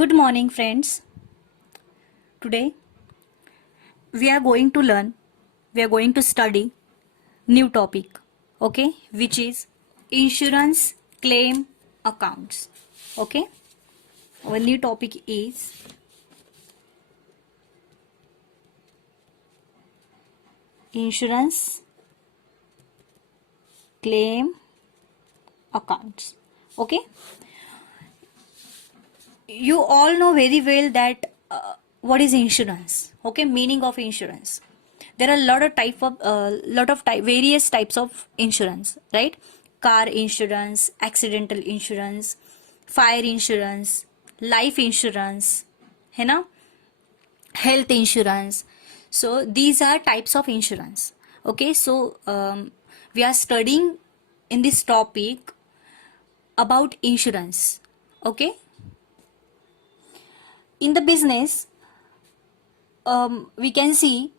Good morning, friends. Today we are going to learn, we are going to study new topic, okay, which is insurance claim accounts. Okay, our new topic is insurance claim accounts. Okay, you all know very well that what is insurance. Okay, meaning of insurance. There are a lot of various types of insurance, right? Car insurance, accidental insurance, fire insurance, life insurance, है ना, health insurance. So these are types of insurance. Okay, so we are studying in this topic about insurance. Okay, in the business, we can see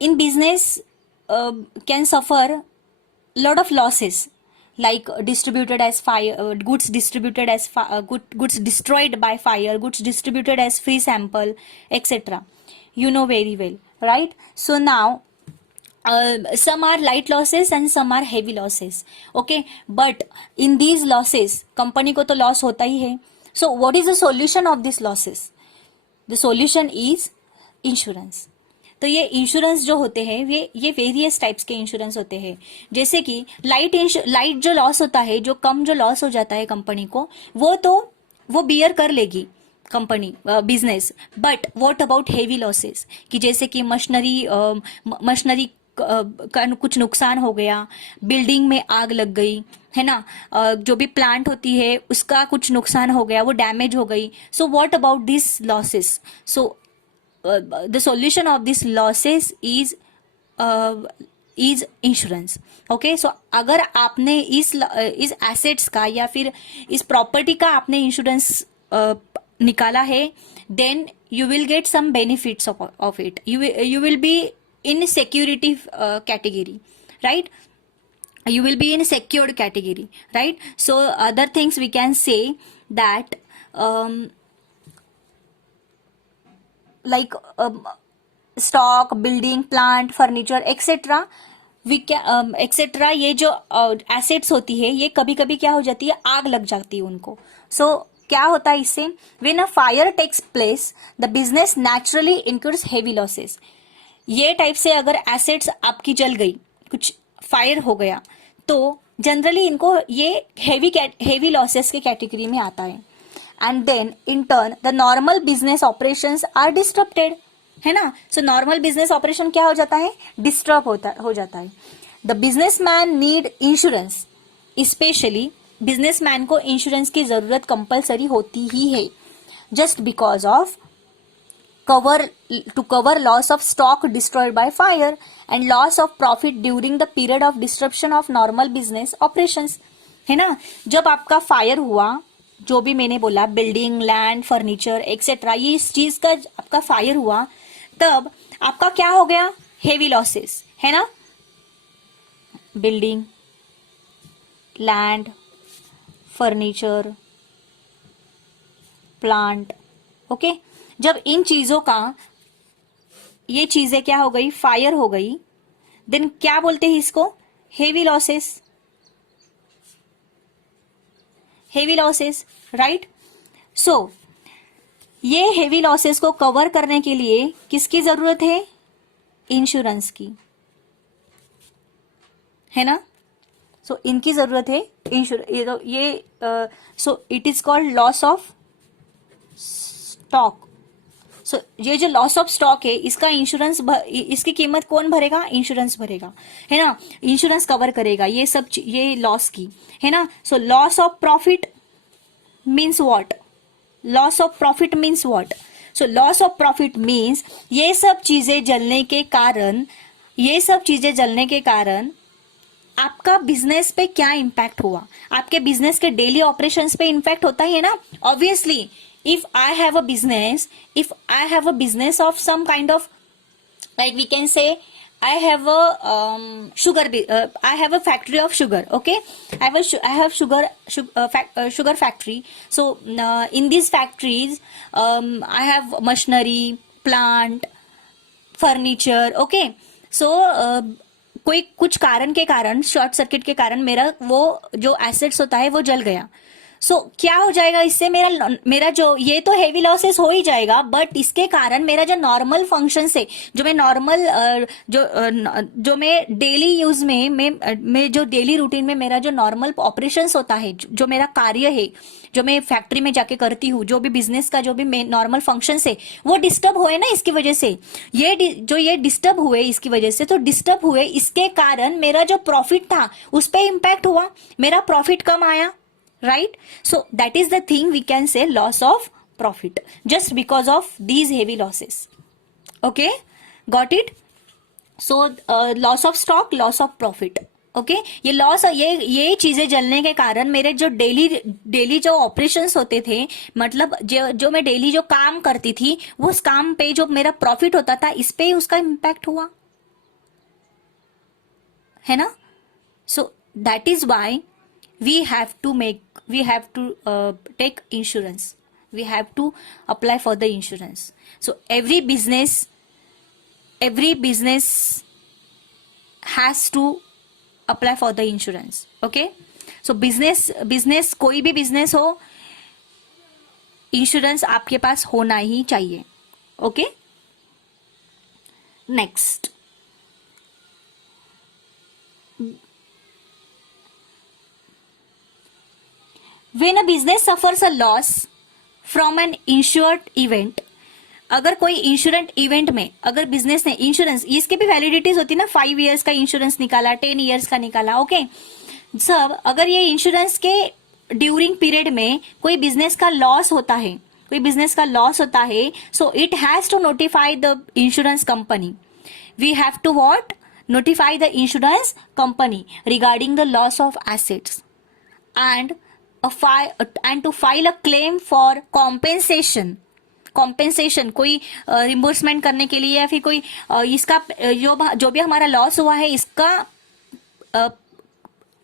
in business can suffer lot of losses, like distributed as fire, goods distributed as goods destroyed by fire, goods distributed as free sample, etc. You know very well, right? So now some are light losses and some are heavy losses. Okay, but in these losses company को तो loss होता ही है. So what is the solution of these losses? The solution is insurance. तो ये insurance जो होते हैं ये वेरियस टाइप्स के इंश्योरेंस होते हैं. जैसे कि लाइट जो लॉस होता है, जो कम जो लॉस हो जाता है कंपनी को, वो बियर कर लेगी company, business. But what about heavy losses, कि जैसे कि मशीनरी का कुछ नुकसान हो गया, बिल्डिंग में आग लग गई, है ना, जो भी प्लांट होती है उसका कुछ नुकसान हो गया, वो डैमेज हो गई. So what about this losses? So the solution of these losses is insurance. Okay, so अगर आपने इस एसेट्स का या फिर इस प्रॉपर्टी का आपने इंश्योरेंस निकाला है, then you will get some benefits of it. You will be in security category, right? You will be in secured category, right? So other things we can say that like stock, building, plant, furniture, etc. we can etc. ये जो assets होती है, ये कभी कभी क्या हो जाती है, आग लग जाती है उनको. So क्या होता है इससे? When a fire takes place, the business naturally incurs heavy losses. ये टाइप से अगर एसेट्स आपकी जल गई, कुछ फायर हो गया, तो जनरली इनको ये हेवी लॉसेस के कैटेगरी में आता है. And then in turn the normal business operations are disturbed, है ना. सो नॉर्मल बिजनेस ऑपरेशन क्या हो जाता है? डिस्टर्ब हो जाता है. The businessman need insurance. Specially businessman को इंश्योरेंस की जरूरत कंपलसरी होती ही है, just because of to cover loss of stock destroyed by fire and loss of profit during the period of disruption of normal business operations, है ना. जब आपका fire हुआ, जो भी मैंने बोला, बिल्डिंग, लैंड, फर्नीचर, एक्सेट्रा, ये इस चीज का आपका फायर हुआ, तब आपका क्या हो गया? हेवी लॉसेस, है ना. Building, land, furniture, plant. Okay, जब इन चीजों का, ये चीजें क्या हो गई? फायर हो गई, देन क्या बोलते हैं इसको? Heavy losses. Heavy losses, right. So ये हेवी लॉसेस को कवर करने के लिए किसकी जरूरत है? इंश्योरेंस की, है ना. सो इनकी जरूरत है insurance. So it is called loss of stock. So ये जो लॉस ऑफ स्टॉक है, इसका इंश्योरेंस, इसकी कीमत कौन भरेगा? इंश्योरेंस भरेगा, है ना. इंश्योरेंस कवर करेगा ये सब, ये लॉस की, है ना. सो loss of profit means what? Loss of profit means what? So loss of profit means ये सब चीजें जलने के कारण आपका बिजनेस पे क्या इंपैक्ट हुआ? आपके बिजनेस के डेली ऑपरेशंस पे इंपैक्ट होता ही है ना, obviously. If I have a business of some kind of, like we can say I have a I have a factory of sugar. Okay, I have sugar factory. So in these factories, I have machinery, plant, furniture. Okay, so कोई कुछ कारण के कारण, short circuit के कारण मेरा वो जो एसेट्स होता है वो जल गया. सो क्या हो जाएगा इससे, मेरा मेरा जो ये तो हेवी लॉसेस हो ही जाएगा, बट इसके कारण मेरा जो नॉर्मल फंक्शन से, जो मैं नॉर्मल जो मैं डेली यूज में मैं जो डेली रूटीन में मेरा जो नॉर्मल ऑपरेशंस होता है, जो मेरा कार्य है, जो मैं फैक्ट्री में जाके करती हूँ, जो भी बिजनेस का जो भी नॉर्मल फंक्शन है, वो डिस्टर्ब हुए ना इसकी वजह से. ये डिस्टर्ब हुए इसकी वजह से, तो डिस्टर्ब हुए इसके कारण मेरा जो प्रॉफिट था उस पर इम्पैक्ट हुआ, मेरा प्रॉफिट कम आया. Right? So that is the thing we can say loss of profit just because of these heavy losses. Okay, got it? So loss of stock, loss of profit. Okay ये loss, ये चीजें जलने के कारण मेरे जो daily जो operations होते थे, मतलब जो मैं डेली जो काम करती थी, वो उस काम पे जो मेरा प्रॉफिट होता था, इस पे उसका इम्पैक्ट हुआ है ना. So that is why we have to take insurance, we have to apply for the insurance. So every business has to apply for the insurance. Okay, so business कोई भी business हो, इंश्योरेंस आपके पास होना ही चाहिए. Okay, next, when a business suffers a loss from an insured event, अगर कोई इंश्योरेंट event में, अगर बिजनेस ने इंश्योरेंस, इसके भी वैलिडिटीज होती है ना, 5 years का इंश्योरेंस निकाला, 10 years का निकाला. ओके, सब अगर ये इंश्योरेंस के ड्यूरिंग पीरियड में कोई बिजनेस का लॉस होता है, so it has to notify the insurance company. We have to what, notify the insurance company regarding the loss of assets and to file a claim for compensation. कोई reimbursement करने के लिए, या फिर कोई इसका जो भी हमारा लॉस हुआ है,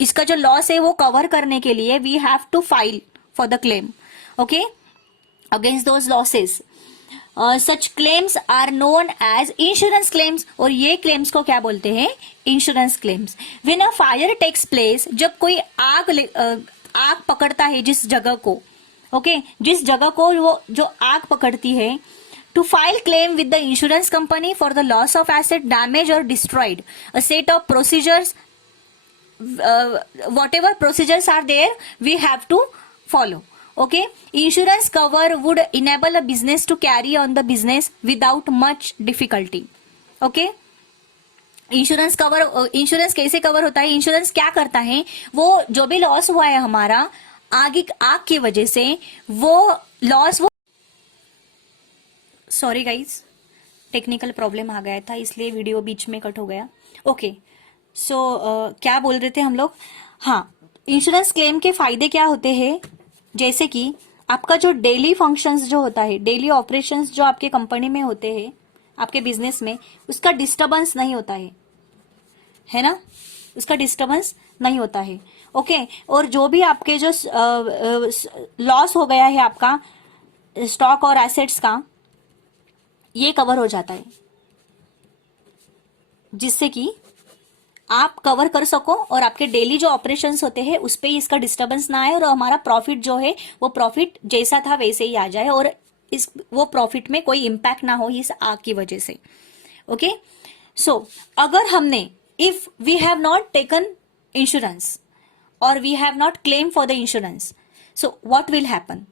इसका जो लॉस है वो कवर करने के लिए we have to file for the claim. Okay, against those losses. Such claims are known as insurance claims. और ये क्लेम्स को क्या बोलते हैं, insurance claims. When a fire takes place, जब कोई आग पकड़ता है जिस जगह को, ओके, जिस जगह को वो जो आग पकड़ती है, to file claim with the insurance company for the loss of asset damage और destroyed, a set of procedures, whatever procedures are there, we have to follow. Okay, insurance cover would enable a business to carry on the business without much difficulty. Okay, insurance insurance कैसे cover होता है, insurance क्या करता है, वो जो भी loss हुआ है हमारा आग की वजह से, वो लॉस, वो सॉरी गाइज, टेक्निकल प्रॉब्लम आ गया था इसलिए वीडियो बीच में कट हो गया. ओके, सो क्या बोल रहे थे हम लोग. हाँ, इंश्योरेंस क्लेम के फायदे क्या होते हैं, जैसे कि आपका जो डेली फंक्शंस जो होता है, डेली ऑपरेशंस जो आपके कंपनी में होते हैं, आपके बिजनेस में, उसका डिस्टर्बेंस नहीं होता है ना, उसका डिस्टर्बेंस नहीं होता है. ओके, और जो भी आपके जो लॉस हो गया है आपका स्टॉक और एसेट्स का, ये कवर हो जाता है, जिससे कि आप कवर कर सको और आपके डेली जो ऑपरेशंस होते हैं उस पे इसका डिस्टर्बेंस ना आए, और हमारा प्रॉफिट जो है वो प्रॉफिट जैसा था वैसे ही आ जाए, और वो प्रॉफिट में कोई इम्पैक्ट ना हो इस आग की वजह से. ओके, सो अगर हमने, if we have not taken insurance और we have not claim for the insurance, so what will happen,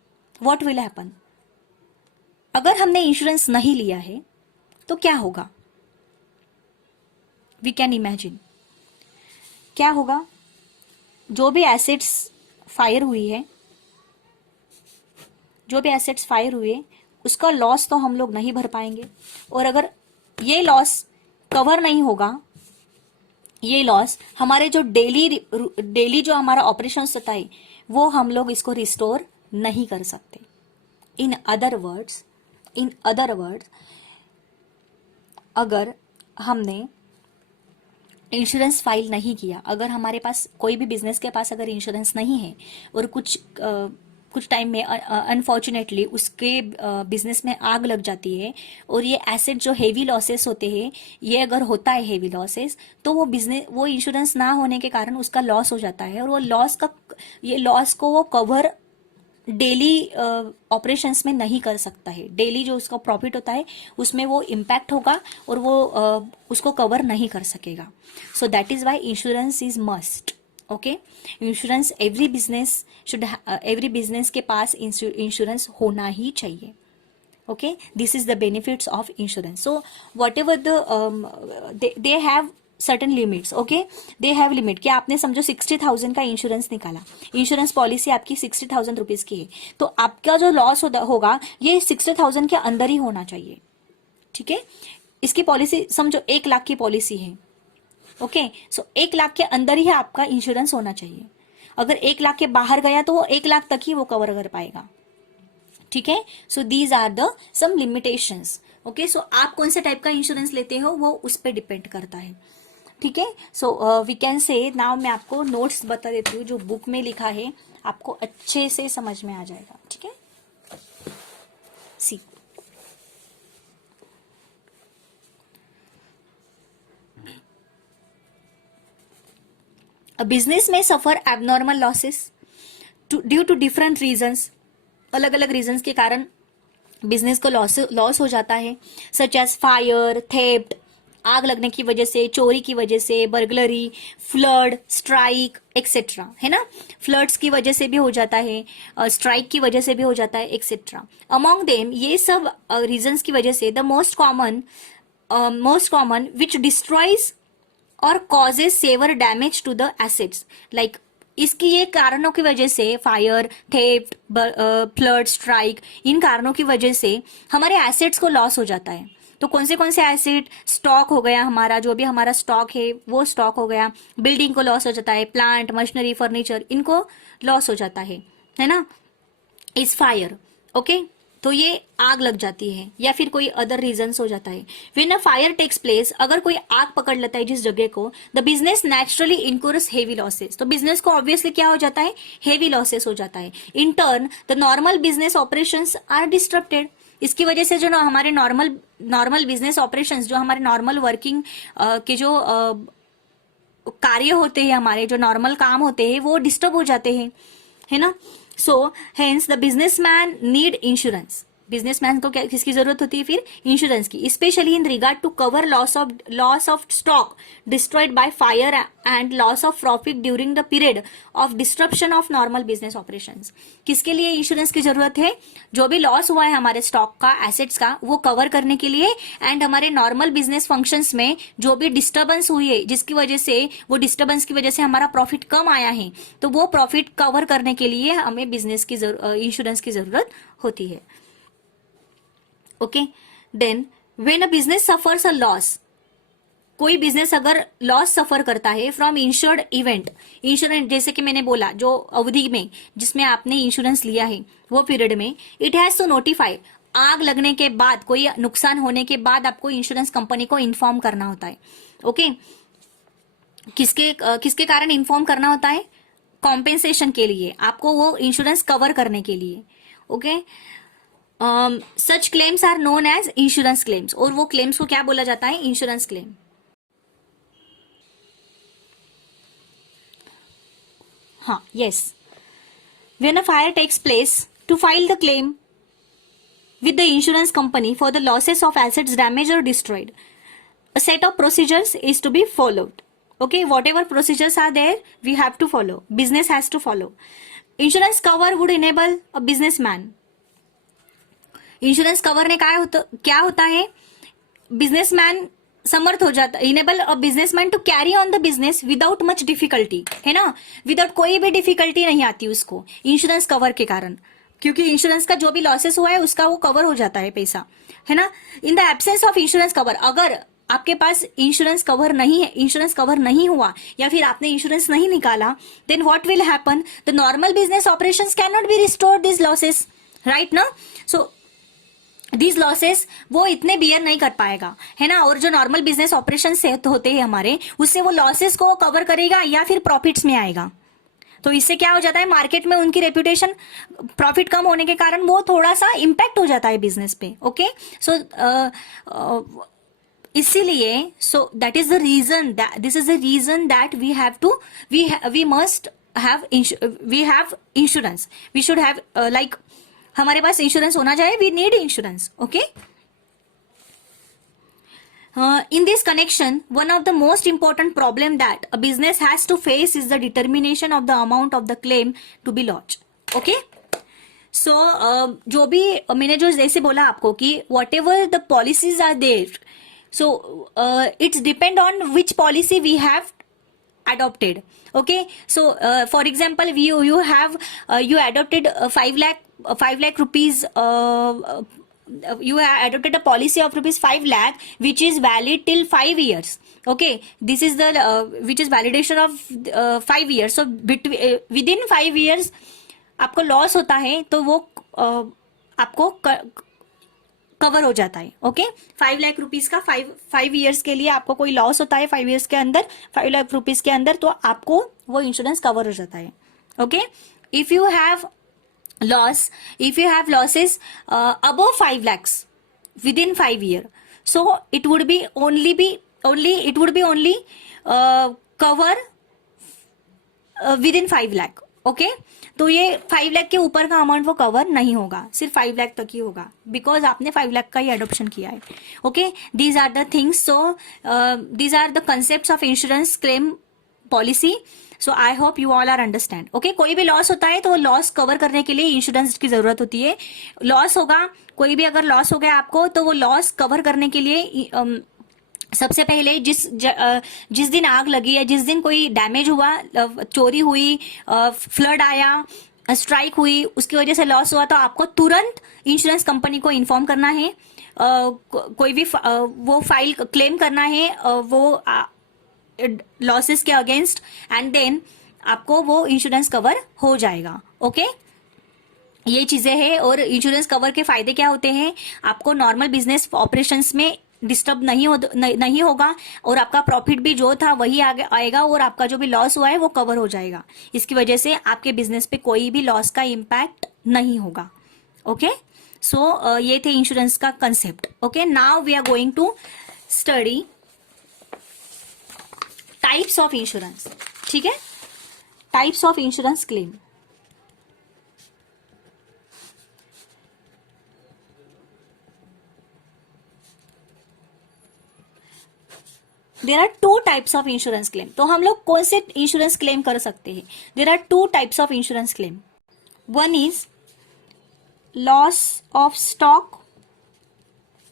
अगर हमने इंश्योरेंस नहीं लिया है तो क्या होगा, वी कैन इमेजिन क्या होगा. जो भी एसेट्स फायर हुए उसका लॉस तो हम लोग नहीं भर पाएंगे, और अगर ये लॉस कवर नहीं होगा, ये लॉस हमारे जो डेली जो हमारा ऑपरेशन होता है वो हम लोग इसको रिस्टोर नहीं कर सकते. इन अदर वर्ड्स, अगर हमने इंश्योरेंस फाइल नहीं किया, अगर हमारे पास कोई भी बिजनेस के पास अगर इंश्योरेंस नहीं है और कुछ टाइम में अनफॉर्चुनेटली उसके बिजनेस में आग लग जाती है और ये एसेट जो हेवी लॉसेस होते हैं, ये अगर होता है हेवी लॉसेस, तो वो इंश्योरेंस ना होने के कारण उसका लॉस हो जाता है, और वो ये लॉस को वो कवर डेली ऑपरेशंस में नहीं कर सकता है। डेली जो उसका प्रॉफिट होता है उसमें वो इम्पैक्ट होगा और वो उसको कवर नहीं कर सकेगा। So that is why insurance is must. Okay, insurance every business के पास इंश्योरेंस होना ही चाहिए। Okay, this is the benefits of insurance. So whatever they have certain limits. Okay, they have limit कि आपने समझो 60,000 का इंश्योरेंस निकाला, इंश्योरेंस पॉलिसी आपकी 60,000 रुपीज की है, तो आपका जो लॉस होगा ये 60,000 के अंदर ही होना चाहिए। ठीक है, इसकी पॉलिसी समझो 1 लाख की पॉलिसी है। ओके, सो 1 लाख के अंदर ही आपका इंश्योरेंस होना चाहिए। अगर 1 लाख के बाहर गया तो वो 1 लाख तक ही वो कवर कर पाएगा। ठीक है, so these are the some limitations. Okay, so आप कौन से टाइप का इंश्योरेंस लेते हो वो उस पर डिपेंड करता है। ठीक है, so we can say now मैं आपको नोट्स बता देती हूँ जो बुक में लिखा है, आपको अच्छे से समझ में आ जाएगा। ठीक है, सी बिजनेस में suffer abnormal losses due to different reasons. अलग अलग रीजंस के कारण बिजनेस को लॉस हो जाता है, सच एज फायर, थेफ्ट, आग लगने की वजह से, चोरी की वजह से, बर्गलरी, फ्लड, स्ट्राइक एक्सेट्रा, है ना। फ्लड्स की वजह से भी हो जाता है, स्ट्राइक की वजह से भी हो जाता है एक्सेट्रा। अमॉन्ग देम, ये सब रीजंस की वजह से the most common which destroys और causes severe damage to the assets, like इसकी ये कारणों की वजह से, फायर, थेफ्ट, फ्लड, स्ट्राइक, इन कारणों की वजह से हमारे एसेट्स को लॉस हो जाता है। तो कौन से एसेट, स्टॉक हो गया हमारा, जो भी हमारा स्टॉक है वो स्टॉक हो गया, बिल्डिंग को लॉस हो जाता है, प्लांट, मशीनरी, फर्नीचर, इनको लॉस हो जाता है ना, इज फायर। ओके, तो ये आग लग जाती है या फिर कोई अदर रीजंस हो जाता है। When a fire takes place, अगर कोई आग पकड़ लेता है जिस जगह को, the business naturally incurs heavy losses, तो बिजनेस को ऑब्वियसली क्या हो जाता है, हेवी लॉसेस हो जाता है। In turn the normal business operations are disturbed, इसकी वजह से जो ना हमारे नॉर्मल बिजनेस ऑपरेशंस, जो हमारे नॉर्मल वर्किंग के जो कार्य होते हैं, हमारे जो नॉर्मल काम होते हैं वो डिस्टर्ब हो जाते हैं, है ना। So hence the businessman need insurance, businessman को क्या किसकी जरूरत होती है फिर, इंश्योरेंस की, specially in regard to cover loss of stock destroyed by fire and loss of profit during the period of disruption of normal business operations. किसके लिए इंश्योरेंस की जरूरत है, जो भी लॉस हुआ है हमारे स्टॉक का, एसेट्स का, वो कवर करने के लिए, एंड हमारे नॉर्मल बिजनेस फंक्शंस में जो भी डिस्टर्बेंस हुई है, जिसकी वजह से, वो डिस्टर्बेंस की वजह से हमारा प्रॉफिट कम आया है, तो वो प्रॉफिट कवर करने के लिए हमें बिजनेस की इंश्योरेंस की जरूरत होती है। Okay, then when a business suffers a loss, कोई बिजनेस अगर लॉस सफर करता है फ्रॉम इंश्योर्ड इवेंट, इंश्योरेंस जैसे कि मैंने बोला जो अवधि में जिसमें आपने इंश्योरेंस लिया है वो पीरियड में, इट हैज टू नोटिफाई, आग लगने के बाद, कोई नुकसान होने के बाद आपको इंश्योरेंस कंपनी को इन्फॉर्म करना होता है। ओके, किसके कारण इन्फॉर्म करना होता है, कॉम्पेंसेशन के लिए, आपको वो इंश्योरेंस कवर करने के लिए। Okay, such claims are known as insurance claims, और वो क्लेम्स को क्या बोला जाता है, इंश्योरेंस क्लेम। हाँ, yes, when a fire takes place, to file the claim with the insurance company for the losses of assets damaged or destroyed, a set of procedures is to be followed. Okay, whatever procedures are there we have to follow, business has to follow. Insurance cover would enable a businessman, insurance cover ने क्या होता है, businessman समर्थ हो जाता, enable a businessman to carry on the business without much difficulty, है ना, without कोई भी डिफिकल्टी नहीं आती उसको इंश्योरेंस कवर के कारण, क्योंकि इंश्योरेंस का जो भी लॉसेस हुआ है उसका वो कवर हो जाता है पैसा, है ना। In the absence of insurance cover, अगर आपके पास इंश्योरेंस कवर नहीं है, इंश्योरेंस कवर नहीं हुआ या फिर आपने इंश्योरेंस नहीं निकाला, then what will happen, the normal business operations can not be restored this losses, right ना। सो दीज लॉसेस वो इतने बियर नहीं कर पाएगा, है ना। और जो नॉर्मल बिजनेस ऑपरेशन से होते हैं हमारे, उससे वो लॉसेस को कवर करेगा या फिर प्रॉफिट्स में आएगा। तो इससे क्या हो जाता है, मार्केट में उनकी रेपुटेशन, प्रॉफिट कम होने के कारण वो थोड़ा सा इम्पैक्ट हो जाता है बिजनेस पे। ओके, सो इसीलिए so that is the reason, this is the reason that we have to, we must have, we have insurance, we should have, like हमारे पास इंश्योरेंस होना चाहिए, we need insurance. Okay, in this connection, one of the most important problem that a business has to face is the determination of the amount of the claim to be lodged. Okay, so जो भी मैंने जो जैसे बोला आपको कि whatever the policies are there, so it's depend on which policy we have adopted. Okay, so for example, you have you adopted 5 lakh rupees, you have adopted a policy of rupees 5 lakh which is valid till 5 years. Okay, this is the which is validation of 5 years. So within 5 years आपको loss होता है तो वो आपको cover हो जाता है। Okay, 5 lakh rupees का 5 ईयर्स के लिए आपको कोई लॉस होता है 5 ईयर्स के अंदर, 5 लाख रुपीज के अंदर, तो आपको वो इंश्योरेंस कवर हो जाता है। Okay, if you have loss, if you have losses above 5 lakhs within 5 year, so it would be only cover within 5 lakh. Okay, तो ये 5 लाख के ऊपर का अमाउंट वो कवर नहीं होगा, सिर्फ 5 लाख तक ही होगा, बिकॉज आपने 5 लाख का ही एडॉप्शन किया है। Okay, these are the things, so these are the concept of insurance claim policy. So I hope you all are understand. Okay, कोई भी लॉस होता है तो लॉस कवर करने के लिए इंश्योरेंस की जरूरत होती है। लॉस होगा, कोई भी अगर लॉस हो गया आपको, तो वो लॉस कवर करने के लिए सबसे पहले जिस दिन आग लगी या जिस दिन कोई डैमेज हुआ, चोरी हुई, फ्लड आया, स्ट्राइक हुई, उसकी वजह से लॉस हुआ, तो आपको तुरंत इंश्योरेंस कंपनी को इन्फॉर्म करना है, कोई भी वो फाइल क्लेम करना है वो लॉसेस के अगेंस्ट, एंड देन आपको वो इंश्योरेंस कवर हो जाएगा। ओके, ये चीजें हैं। और इंश्योरेंस कवर के फायदे क्या होते हैं, आपको नॉर्मल बिजनेस ऑपरेशंस में डिस्टर्ब नहीं होगा, और आपका प्रॉफिट भी जो था वही आगे आएगा, और आपका जो भी लॉस हुआ है वो कवर हो जाएगा। इसकी वजह से आपके बिजनेस पे कोई भी लॉस का इम्पैक्ट नहीं होगा। ओके, सो ये थे इंश्योरेंस का concept. Okay, now we are going to study types of insurance. ठीक है, types of insurance claim. There are 2 types of insurance claim. तो हम लोग कौन से इंश्योरेंस क्लेम कर सकते हैं? There are 2 types of insurance claim. One is loss of stock,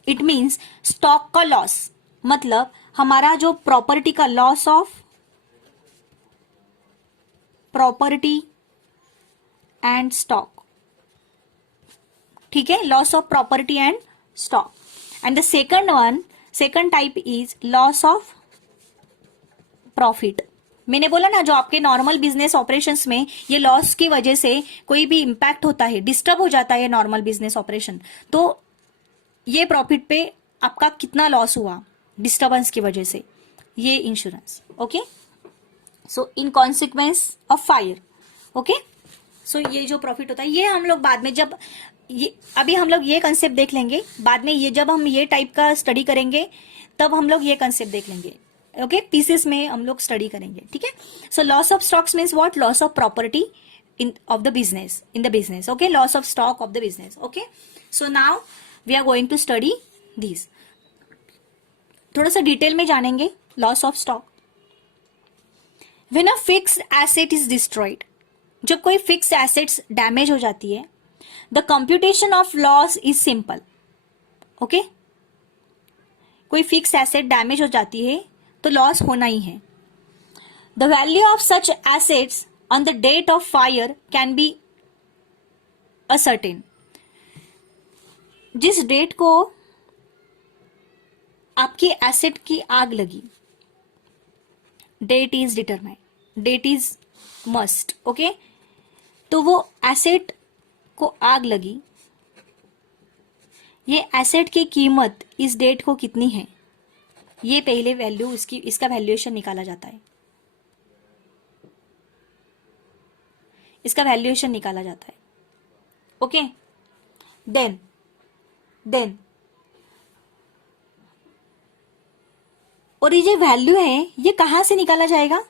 it means stock का लॉस, मतलब हमारा जो प्रॉपर्टी का loss of property and stock. ठीक है, loss of property and stock. And the second type is loss of profit. मैंने बोला ना, जो आपके नॉर्मल बिजनेस ऑपरेशंस में ये लॉस की वजह से कोई भी इंपैक्ट होता है, डिस्टर्ब हो जाता है नॉर्मल बिजनेस ऑपरेशन, तो ये प्रॉफिट पे आपका कितना लॉस हुआ डिस्टर्बेंस की वजह से, ये insurance. Okay, so in consequence of fire. Okay, so ये जो प्रॉफिट होता है, ये हम लोग बाद में जब ये, अभी हम लोग ये कंसेप्ट देख लेंगे, बाद में ये जब हम ये टाइप का स्टडी करेंगे तब हम लोग ये कंसेप्ट देख लेंगे। ओके, पीसेस में हम लोग स्टडी करेंगे। ठीक है, so loss of stocks means what, loss of property in of the business, in the business. Okay, loss of stock of the business. Okay, so now we are going to study this, थोड़ा सा detail में जानेंगे loss of stock. When a fixed asset is destroyed, जब कोई fixed assets damage हो जाती है, the computation of loss is simple. Okay, कोई फिक्स एसेट डैमेज हो जाती है तो लॉस होना ही है। The value of such assets on the date of fire can be ascertain. जिस डेट को आपकी एसेट की आग लगी, date is determined, date is must. Okay, तो वो एसेट को आग लगी, ये एसेट की कीमत इस डेट को कितनी है, ये पहले वैल्यू इसका वैल्यूएशन निकाला जाता है, इसका वैल्यूएशन निकाला जाता है। ओके, देन और ये जो वैल्यू है ये कहां से निकाला जाएगा,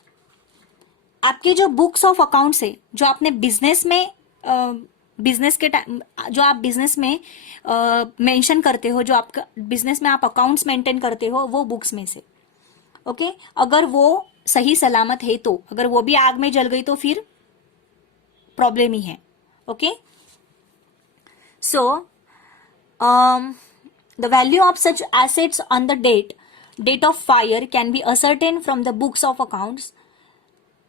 आपके जो बुक्स ऑफ अकाउंट्स है, जो आपने बिजनेस में बिजनेस के टाइम जो आप बिजनेस में मेंशन करते हो, जो आपका बिजनेस में आप अकाउंट्स मेंटेन करते हो, वो बुक्स में से। ओके, अगर वो सही सलामत है तो, अगर वो भी आग में जल गई तो फिर प्रॉब्लम ही है। Okay, so the value of such assets on the date of fire can be ascertained from the books of accounts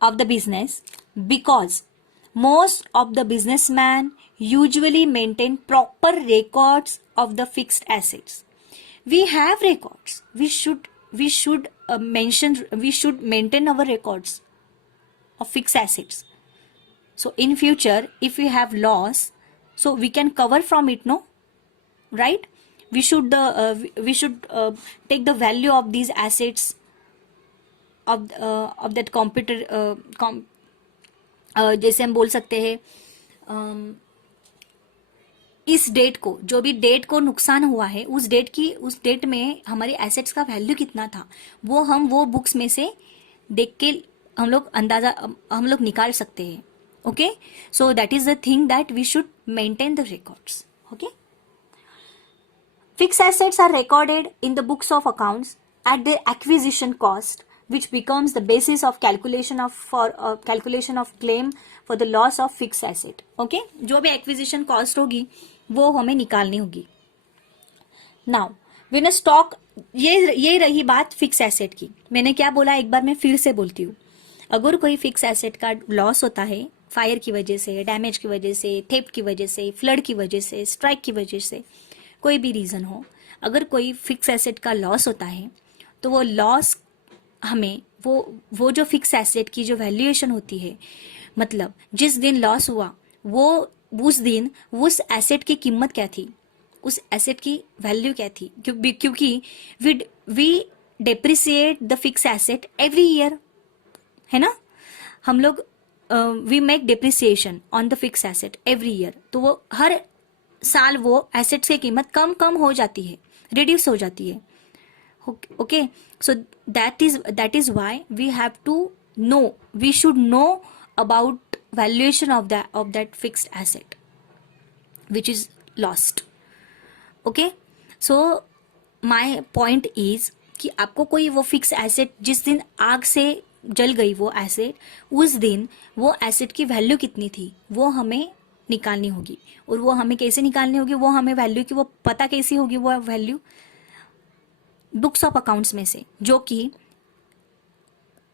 of the business, because most of the businessmen usually maintain proper records of the fixed assets. We have records, we should maintain our records of fixed assets, so in future if we have loss, so we can cover from it, no, right? We should take the value of these assets of that computer जैसे हम बोल सकते हैं इस date को, जो भी date को नुकसान हुआ है, उस डेट में हमारे एसेट्स का वैल्यू कितना था, वो बुक्स में से देख के हम लोग निकाल सकते हैं। Okay, so that is the thing that we should maintain the records. Okay, fixed assets are recorded in the books of accounts at their acquisition cost, which becomes the basis of calculation of claim for the loss of fixed asset. Okay, जो भी acquisition cost होगी वो हमें निकालनी होगी। Now when a stock, ये रही बात फिक्स एसेट की। मैंने क्या बोला, एक बार मैं फिर से बोलती हूँ। अगर कोई फिक्स एसेट का लॉस होता है फायर की वजह से, डैमेज की वजह से, थेफ्ट की वजह से, फ्लड की वजह से, स्ट्राइक की वजह से, कोई भी रीज़न हो, अगर कोई फिक्स एसेट का लॉस होता है तो वो लॉस हमें वो जो फिक्स एसेट की जो वैल्यूएशन होती है, मतलब जिस दिन लॉस हुआ वो उस दिन उस एसेट की कीमत क्या थी, उस एसेट की वैल्यू क्या थी, क्योंकि we depreciate the fix asset every year, है ना। हम लोग we make depreciation on the fix asset every year, तो वो हर साल वो एसेट्स की कीमत कम हो जाती है, रिड्यूस हो जाती है। Okay, so that is why we have to know, we should know about valuation of that fixed asset which is lost. Okay, so my point is कि आपको कोई वो फिक्स एसेट जिस दिन आग से जल गई वो एसेट, उस दिन वो एसेट की वैल्यू कितनी थी वो हमें निकालनी होगी। और वो हमें कैसे निकालनी होगी, वो हमें वैल्यू की वो पता कैसी होगी, वो वैल्यू बुक्स ऑफ अकाउंट्स में से, जो कि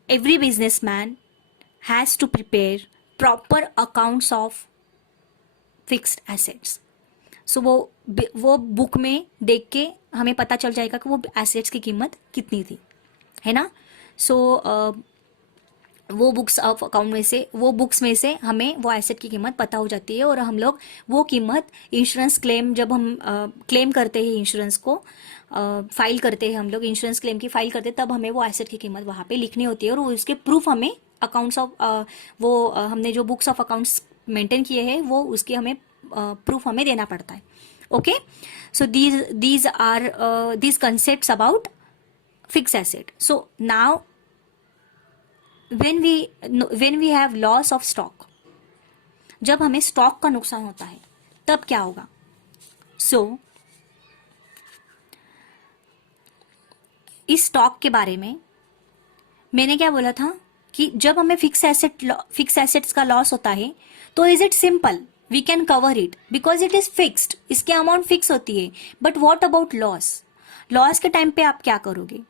every businessman has to prepare proper accounts of fixed assets. So वो बुक में देख के हमें पता चल जाएगा कि वो एसेट्स की कीमत कितनी थी, है ना। सो वो बुक्स ऑफ अकाउंट में से, वो बुक्स में से हमें वो एसेट की कीमत पता हो जाती है, और हम लोग वो कीमत इंश्योरेंस क्लेम, जब हम क्लेम करते हैं इंश्योरेंस को, फाइल करते हैं हम लोग इंश्योरेंस क्लेम की फाइल करते हैं, तब हमें वो एसेट की कीमत वहाँ पे लिखनी होती है, और उसके प्रूफ हमें अकाउंट्स ऑफ हमने जो बुक्स ऑफ अकाउंट्स मेंटेन किए हैं वो उसके हमें प्रूफ हमें देना पड़ता है। Okay, so these are these concepts about fixed asset. So now when we have loss of stock, जब हमें स्टॉक का नुकसान होता है तब क्या होगा। सो इस स्टॉक के बारे में मैंने क्या बोला था कि जब हमें फिक्स एसेट्स का लॉस होता है तो is it simple, we can cover it because it is fixed, इसकी अमाउंट फिक्स होती है। बट वॉट अबाउट लॉस के टाइम पे आप क्या करोगे।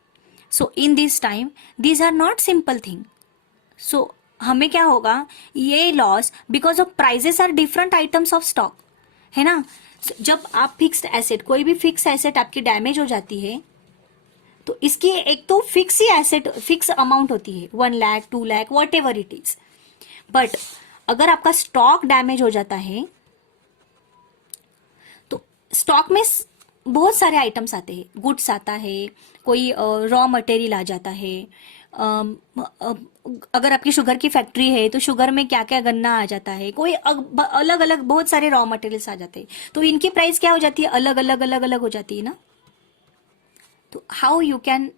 So in this time these are not simple thing. So हमें क्या होगा, ये loss because of prices are different items of stock, है ना। जब आप फिक्स्ड एसेट, कोई भी फिक्स एसेट आपकी डैमेज हो जाती है तो इसकी एक तो फिक्स ही एसेट, फिक्स अमाउंट होती है, 1 lakh 2 lakh what ever it is. But अगर आपका स्टॉक डैमेज हो जाता है तो स्टॉक में बहुत सारे आइटम्स आते हैं, गुड्स आता है, कोई रॉ मटेरियल आ जाता है। अम, अ, अगर आपकी शुगर की फैक्ट्री है तो शुगर में क्या क्या गन्ना आ जाता है, कोई अलग अलग बहुत सारे रॉ मटेरियल्स आ जाते हैं, तो इनकी प्राइस क्या हो जाती है, अलग अलग अलग अलग हो जाती है ना। तो how you can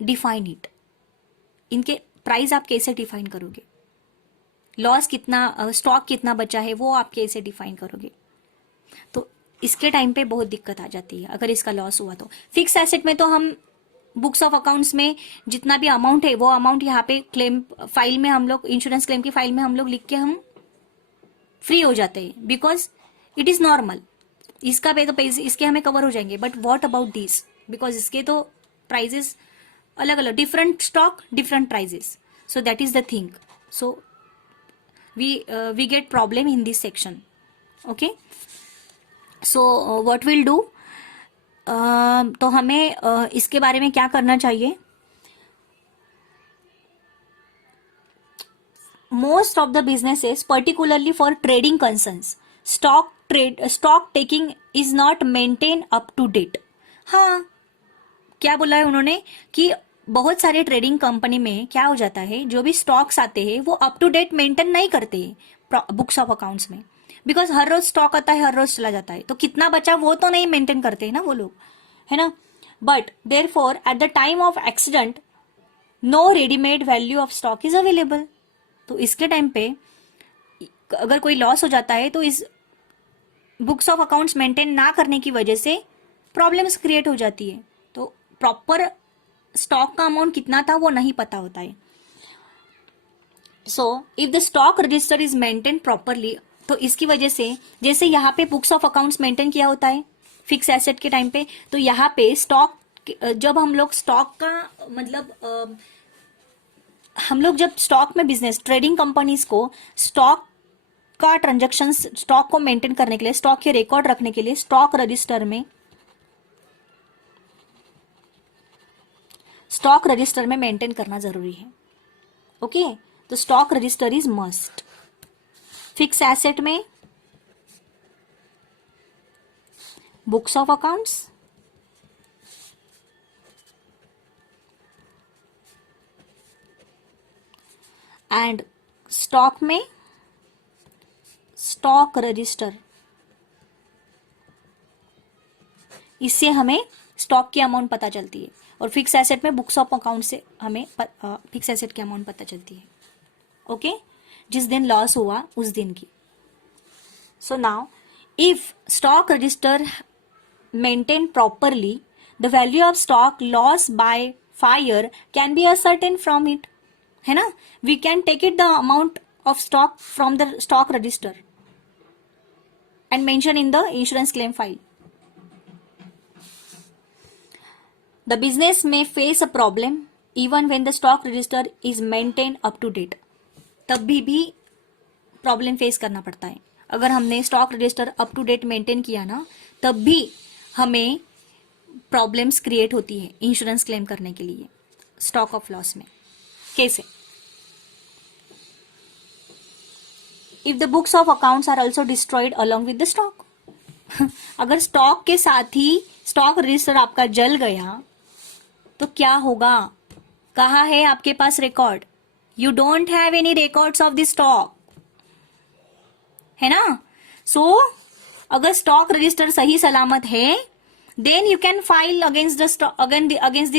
define it, इनके प्राइस आप कैसे डिफाइन करोगे, लॉस कितना, स्टॉक कितना बचा है वो आप कैसे डिफाइन करोगे। तो इसके टाइम पे बहुत दिक्कत आ जाती है अगर इसका लॉस हुआ तो। फिक्स एसेट में तो हम बुक्स ऑफ अकाउंट्स में जितना भी अमाउंट है वो अमाउंट यहाँ पे क्लेम फाइल में हम लोग, इंश्योरेंस क्लेम की फाइल में हम लोग लिख के हम फ्री हो जाते हैं, बिकॉज इट इज नॉर्मल, इसका पे तो पैसे इसके हमें कवर हो जाएंगे। But what about this, because इसके तो प्राइजेस अलग अलग, different stock different prices, so that is the thing. So we get problem in this section. Okay, so what will do, तो हमें इसके बारे में क्या करना चाहिए। Most of the businesses particularly for trading concerns stock taking is not maintain up to date. हाँ, क्या बोला है उन्होंने कि बहुत सारे ट्रेडिंग कंपनी में क्या हो जाता है, जो भी स्टॉक्स आते हैं वो अप टू डेट मेंटेन नहीं करते बुक्स ऑफ अकाउंट्स में, बिकॉज हर रोज स्टॉक आता है, हर रोज चला जाता है, तो कितना बचा वो तो नहीं मेंटेन करते हैं ना वो लोग, है ना। But therefore at the time of accident no readymade value of stock is available. तो इसके टाइम पे अगर कोई लॉस हो जाता है तो इस बुक्स ऑफ अकाउंट्स मेंटेन ना करने की वजह से प्रॉब्लम्स क्रिएट हो जाती है, तो प्रॉपर स्टॉक का अमाउंट कितना था वो नहीं पता होता है। So if the stock register is maintain properly, तो इसकी वजह से जैसे यहाँ पे बुक्स ऑफ अकाउंट्स मेंटेन किया होता है फिक्स एसेट के टाइम पे, तो यहाँ पे स्टॉक, जब हम लोग स्टॉक का मतलब हम लोग जब स्टॉक में बिजनेस ट्रेडिंग कंपनीज को स्टॉक का ट्रांजेक्शन, स्टॉक को मेंटेन करने के लिए, स्टॉक के रिकॉर्ड रखने के लिए स्टॉक रजिस्टर में मेंटेन करना जरूरी है। ओके, तो stock register is must. Fix asset में books of accounts, and stock में स्टॉक रजिस्टर, इससे हमें स्टॉक की अमाउंट पता चलती है, और फिक्स एसेट में बुक्स ऑफ अकाउंट से हमें फिक्स एसेट की अमाउंट पता चलती है। ओके, जिस दिन लॉस हुआ उस दिन की। So now if stock register maintain properly, the value of stock loss by fire can be ascertain from it, है ना। We can take it the amount of stock from the stock register and mention in the insurance claim file. The business may face a problem even when the stock register is maintained up to date. तब भी problem face करना पड़ता है। अगर हमने stock register up to date maintain किया ना, तब भी हमें प्रॉब्लम्स क्रिएट होती है इंश्योरेंस क्लेम करने के लिए स्टॉक ऑफ लॉस में। कैसे? If the books of accounts are also destroyed along with the stock. अगर स्टॉक के साथ ही स्टॉक रजिस्टर आपका जल गया तो क्या होगा? कहाँ है आपके पास record? You don't have any records of the stock, है ना। सो अगर स्टॉक रजिस्टर सही सलामत है, then you can file against the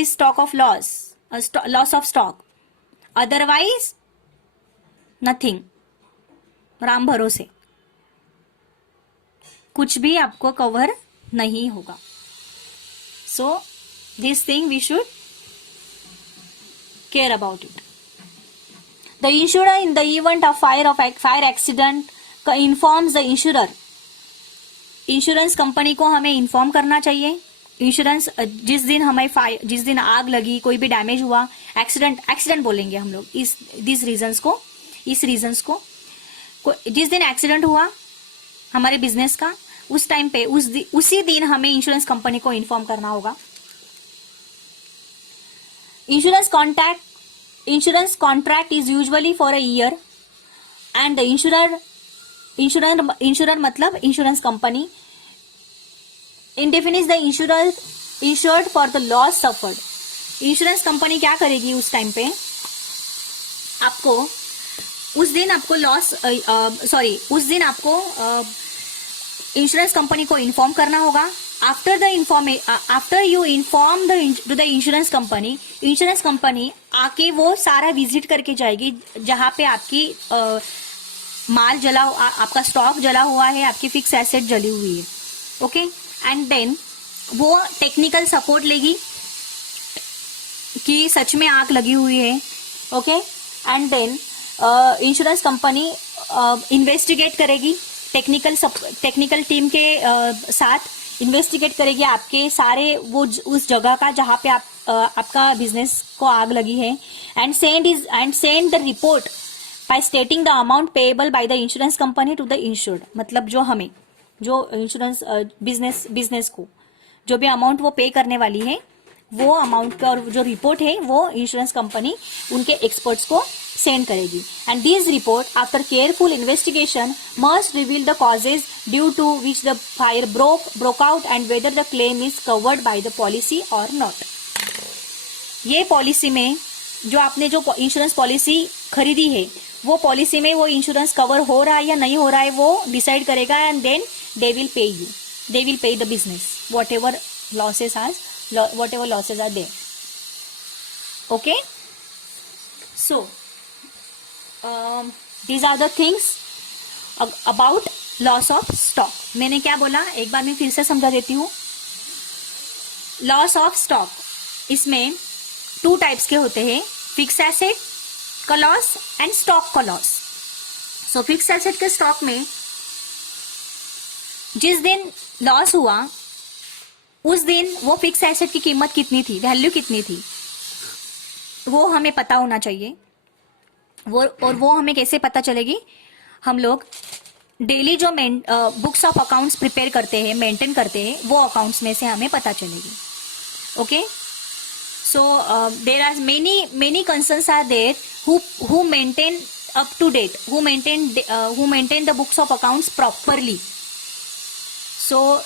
stock of loss of stock. Otherwise nothing, Ram भरोसे कुछ भी आपको कवर नहीं होगा। So this thing we should care about it. The insurer in the event of fire accident informs the insurer. Insurance company को हमें inform करना चाहिए। इंश्योरेंस जिस दिन आग लगी, कोई भी डैमेज हुआ, एक्सीडेंट बोलेंगे हम लोग इस रीजंस को जिस दिन एक्सीडेंट हुआ हमारे बिजनेस का, उस टाइम पे उसी दिन हमें इंश्योरेंस कंपनी को इन्फॉर्म करना होगा। Insurance contract is usually for a year, and the insurer मतलब insurance company indemnifies the insured for the loss suffered. Insurance company क्या करेगी उस टाइम पे, आपको उस दिन आपको इंश्योरेंस कंपनी को इन्फॉर्म करना होगा। After you inform to the insurance company आके वो सारा विजिट करके जाएगी जहाँ पे आपकी आपका स्टॉक जला हुआ है, आपकी फिक्स एसेट जली हुई है। ओके, एंड देन वो टेक्निकल सपोर्ट लेगी कि सच में आग लगी हुई है। Okay, and then insurance company investigate करेगी, टेक्निकल टीम के साथ इन्वेस्टिगेट करेगी आपके सारे उस जगह का जहाँ पे आपका बिजनेस को आग लगी है, and send the report by stating the amount payable by the insurance company to the insured. मतलब जो इंश्योरेंस बिजनेस को जो भी अमाउंट वो पे करने वाली है, वो अमाउंट का और जो रिपोर्ट है वो इंश्योरेंस कंपनी उनके एक्सपर्ट्स को सेंड करेगी। And this report after careful investigation must reveal the causes due to which the fire broke out and whether the claim is covered by the policy और not. ये policy में जो आपने जो insurance policy खरीदी है, वो पॉलिसी में वो इंश्योरेंस कवर हो रहा है या नहीं हो रहा है वो डिसाइड करेगा, and then they will pay the business whatever losses are there. Okay, so these are the things about loss of stock. मैंने क्या बोला, एक बार मैं फिर से समझा देती हूँ। लॉस ऑफ स्टॉक इसमें 2 टाइप्स के होते हैं, फिक्स एसेट का लॉस एंड स्टॉक का लॉस। सो फिक्स एसेट के स्टॉक में जिस दिन लॉस हुआ उस दिन वो फिक्स एसेट की कीमत कितनी थी, वैल्यू कितनी थी, वो हमें पता होना चाहिए। वो हमें कैसे पता चलेगी, हम लोग डेली जो बुक्स ऑफ अकाउंट्स प्रिपेयर करते हैं, मेंटेन करते हैं, वो अकाउंट्स में से हमें पता चलेगी। Okay, so there are many concerns are there who maintain up to date, who maintain the books of accounts properly, so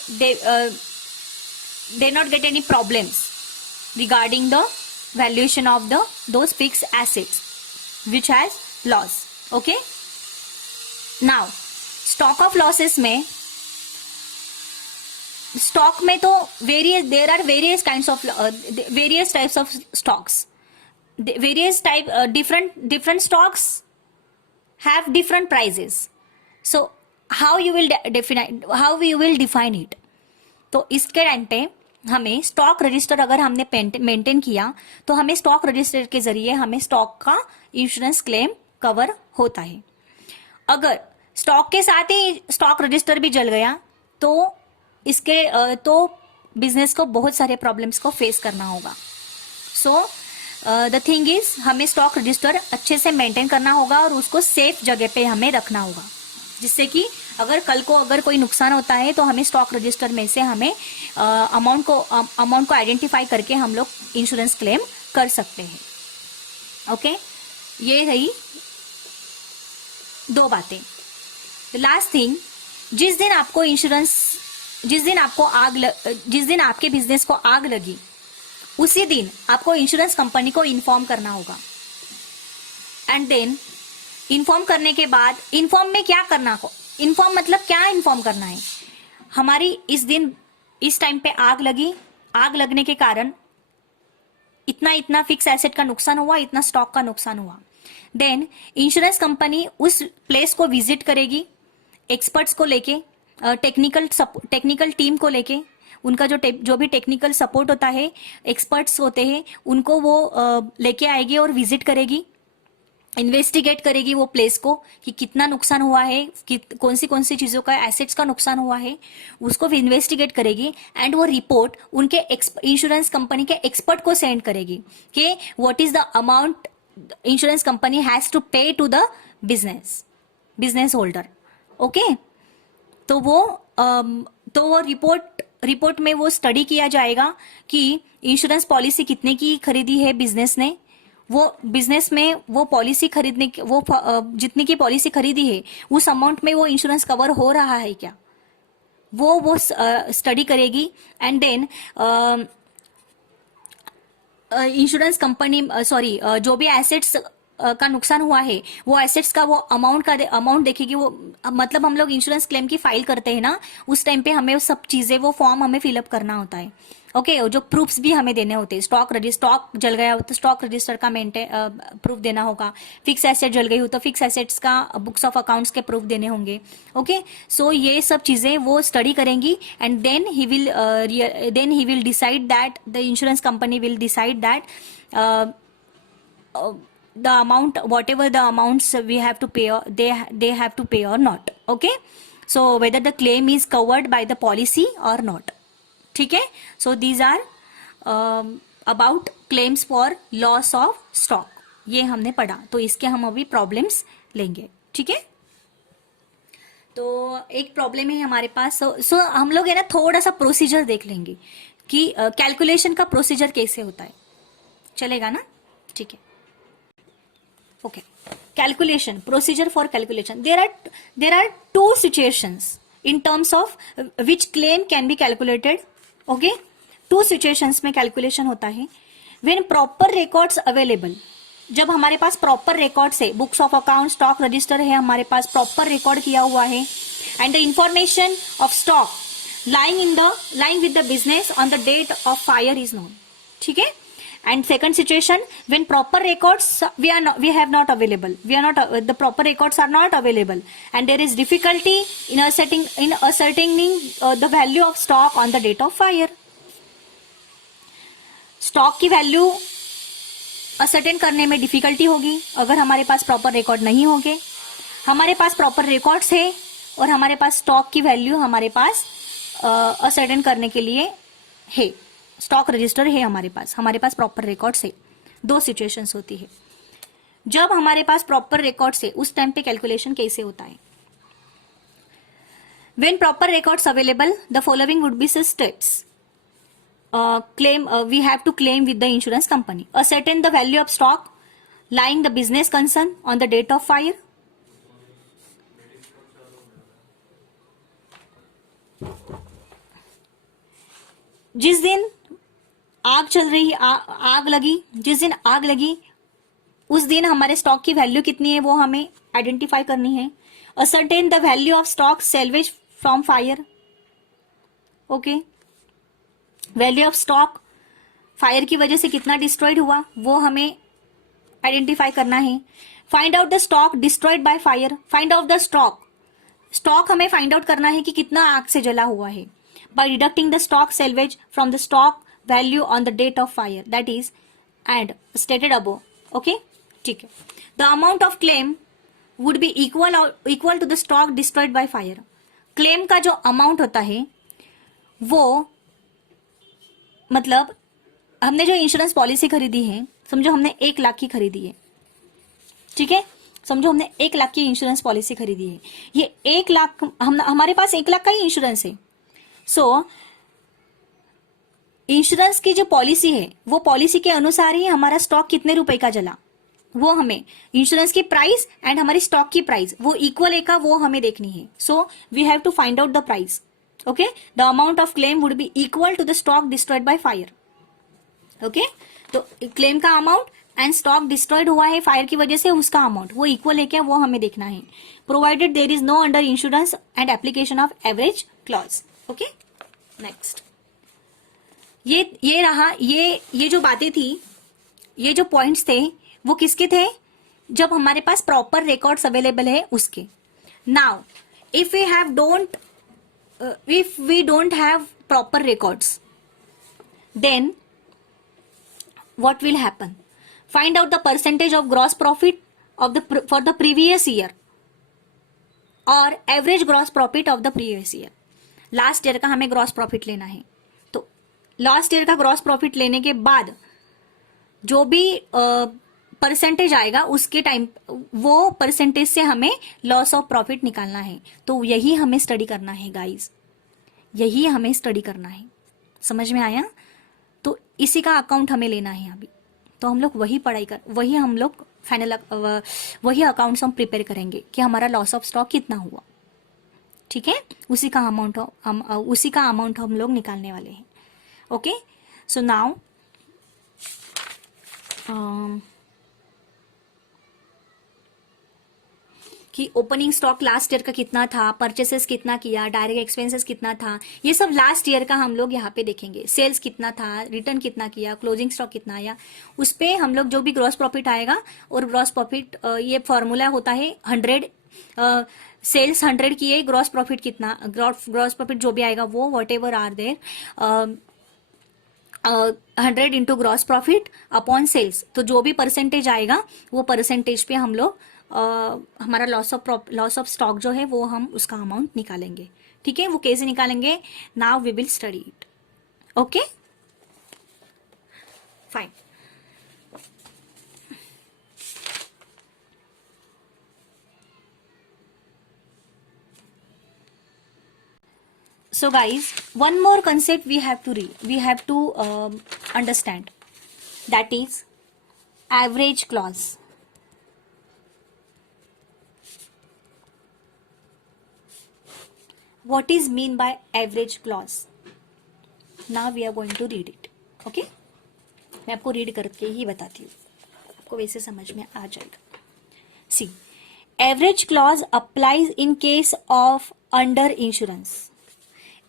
they not get any problems regarding the valuation of those fixed assets which has loss. Okay, now stock of losses में stock में तो there are various types of stocks. Different stocks have different prices. So how you will define it? तो इसके time पे हमें stock register अगर हमने maintain किया तो हमें स्टॉक रजिस्टर के जरिए हमें स्टॉक का इंश्योरेंस क्लेम कवर होता है। अगर स्टॉक के साथ ही स्टॉक रजिस्टर भी जल गया तो बिजनेस को बहुत सारे प्रॉब्लम्स को फेस करना होगा। सो द थिंग इज हमें स्टॉक रजिस्टर अच्छे से मेंटेन करना होगा और उसको सेफ जगह पे हमें रखना होगा, जिससे कि अगर कल को अगर कोई नुकसान होता है तो हमें स्टॉक रजिस्टर में से हमें अमाउंट को आइडेंटिफाई करके हम लोग इंश्योरेंस क्लेम कर सकते हैं। ओके, ये रही 2 बातें। लास्ट थिंग, जिस दिन आपके बिजनेस को आग लगी उसी दिन आपको इंश्योरेंस कंपनी को इन्फॉर्म करना होगा। एंड देन इन्फॉर्म करने के बाद इन्फॉर्म में क्या करना हो, इन्फॉर्म मतलब क्या इन्फॉर्म करना है, हमारी इस टाइम पे आग लगने के कारण इतना फिक्स एसेट का नुकसान हुआ, इतना स्टॉक का नुकसान हुआ। देन इंश्योरेंस कंपनी उस प्लेस को विजिट करेगी, एक्सपर्ट्स को लेके, टेक्निकल टीम को लेके, उनका जो भी टेक्निकल सपोर्ट होता है, एक्सपर्ट्स होते हैं, उनको वो लेके आएगी और विजिट करेगी, इन्वेस्टिगेट करेगी वो प्लेस को कि कितना नुकसान हुआ है, कौन सी चीजों का एसेट्स का नुकसान हुआ है, उसको भी इन्वेस्टिगेट करेगी। एंड वो रिपोर्ट उनके इंश्योरेंस कंपनी के एक्सपर्ट को सेंड करेगी कि what is the amount insurance company has to pay to the business holder. Okay, तो वो रिपोर्ट में वो स्टडी किया जाएगा कि इंश्योरेंस पॉलिसी कितने की खरीदी है बिजनेस ने, वो बिजनेस में वो पॉलिसी खरीदने वो जितनी की पॉलिसी खरीदी है उस अमाउंट में वो इंश्योरेंस कवर हो रहा है क्या, वो स्टडी करेगी and then insurance company sorry जो भी एसेट्स का नुकसान हुआ है वो एसेट्स का वो अमाउंट देखेगी। वो मतलब हम लोग इंश्योरेंस क्लेम की फाइल करते हैं ना, उस टाइम पे हमें वो सब चीजें वो फॉर्म हमें फिलअप करना होता है। ओके जो प्रूफ्स भी हमें देने होते हैं, स्टॉक जल गया हो तो स्टॉक रजिस्टर का मेंटेन प्रूफ देना होगा, फिक्स एसेट जल गई हो तो फिक्स एसेट्स का बुक्स ऑफ अकाउंट्स के प्रूफ देने होंगे। ओके सो ये सब चीजें वो स्टडी करेंगी and then he will decide that the insurance company will decide that the amount, whatever the amounts we have to pay, they have to pay or not. Okay, so whether the claim is covered by the policy or not. ठीक है, so these are about claims for loss of stock, ये हमने पढ़ा। तो इसके हम अभी problems लेंगे। ठीक है, तो एक प्रॉब्लम है हमारे पास। सो हम लोग है ना थोड़ा सा प्रोसीजर देख लेंगे कि कैलकुलेशन का प्रोसीजर कैसे होता है, चलेगा ना? ठीक है, okay, calculation, procedure for calculation. There are two situations in terms of which claim can be calculated. Okay, two situations में calculation होता है। when proper records available, जब हमारे पास proper records है, books of account, stock register है हमारे पास, proper record किया हुआ है, and the information of stock lying with the business on the date of fire is known. ठीक है, and second situation, when proper records we have not available, the proper records are not available and there is difficulty in ascertaining the value of stock on the date of fire. Stock की value ascertain करने में difficulty होगी अगर हमारे पास proper record नहीं होंगे। हमारे पास proper records है और हमारे पास स्टॉक की वैल्यू हमारे पास असर्टेन करने के लिए है, स्टॉक रजिस्टर है हमारे पास प्रॉपर रिकॉर्ड्स है। दो सिचुएशंस होती है। जब हमारे पास प्रॉपर रिकॉर्ड्स है उस टाइम पे कैलकुलेशन कैसे होता है? When proper records available the following would be steps. claim we have to claim with the insurance company. Ascertain the value of stock lying the business concern on the date of fire. जिस दिन आग चल रही, आग लगी, जिस दिन आग लगी उस दिन हमारे स्टॉक की वैल्यू कितनी है वो हमें आइडेंटिफाई करनी है। Ascertain the value of stock salvage from fire. Okay, value of stock fire की वजह से कितना डिस्ट्रॉयड हुआ वो हमें आइडेंटिफाई करना है। Find out the stock destroyed by fire. Find out the stock हमें फाइंड आउट करना है कि कितना आग से जला हुआ है by deducting the stock salvage from the stock value on the date of fire, that is and stated above. Okay, ठीक है। The amount of claim would be equal to the stock destroyed by fire. Claim का जो amount होता है वो मतलब हमने जो इंश्योरेंस पॉलिसी खरीदी है, समझो हमने 1 लाख की खरीदी है, ठीक है, समझो हमने 1 लाख की इंश्योरेंस पॉलिसी खरीदी है। ये 1 लाख हमारे पास 1 लाख का ही इंश्योरेंस है। सो इंश्योरेंस की जो पॉलिसी है वो पॉलिसी के अनुसार ही हमारा स्टॉक कितने रुपए का जला वो हमें इंश्योरेंस की प्राइस एंड हमारी स्टॉक की प्राइस वो इक्वल है का वो हमें देखनी है। So we have to find out the price. Okay, the amount of claim would be equal to the stock destroyed by fire. Okay, तो क्लेम का अमाउंट एंड स्टॉक डिस्ट्रॉयड हुआ है फायर की वजह से उसका अमाउंट वो इक्वल है क्या वो हमें देखना है। Provided there is no under insurance and application of average clause. Okay, next ये रहा, ये जो बातें थी, ये जो पॉइंट्स थे वो किसके थे? जब हमारे पास प्रॉपर रिकॉर्ड्स अवेलेबल है उसके। Now if we have if we don't have proper records, then what will happen? Find out the percentage of gross profit for the previous year or average gross profit of the previous year. Last year का हमें gross profit लेना है, तो last year का gross profit लेने के बाद जो भी परसेंटेज आएगा उसके टाइम वो परसेंटेज से हमें लॉस ऑफ प्रॉफिट निकालना है। तो यही हमें स्टडी करना है गाइस, यही हमें स्टडी करना है। समझ में आया? तो इसी का अकाउंट हमें लेना है अभी। तो हम लोग वही हम लोग फाइनल वही अकाउंट्स हम प्रिपेयर करेंगे कि हमारा लॉस ऑफ स्टॉक कितना हुआ। ठीक है, उसी का अमाउंट हम लोग निकालने वाले हैं. ओके, सो नाउ कि ओपनिंग स्टॉक लास्ट ईयर का कितना था, परचेसेस कितना किया, डायरेक्ट एक्सपेंसेस कितना था, ये सब लास्ट ईयर का हम लोग यहाँ पे देखेंगे. सेल्स कितना था, रिटर्न कितना किया, क्लोजिंग स्टॉक कितना आया, उस पे हम लोग जो भी ग्रॉस प्रॉफिट आएगा. और ग्रॉस प्रॉफिट ये फॉर्मूला होता है 100, सेल्स 100 किए, ग्रॉस प्रॉफिट कितना, ग्रॉस प्रॉफिट जो भी आएगा वो whatever are there 100 into gross profit upon sales. तो जो भी परसेंटेज आएगा वो परसेंटेज पे हम लोग हमारा लॉस ऑफ स्टॉक जो है वो हम उसका अमाउंट निकालेंगे. ठीक है, वो कैसे निकालेंगे, now we will study it. Okay, fine. So guys, one more concept we have to understand, that is average clause. What is mean by average clause? Now we are going to read it. Okay, मैं आपको read करके ही बताती हूँ, आपको वैसे समझ में आ जाएगा. See, average clause applies in case of under insurance.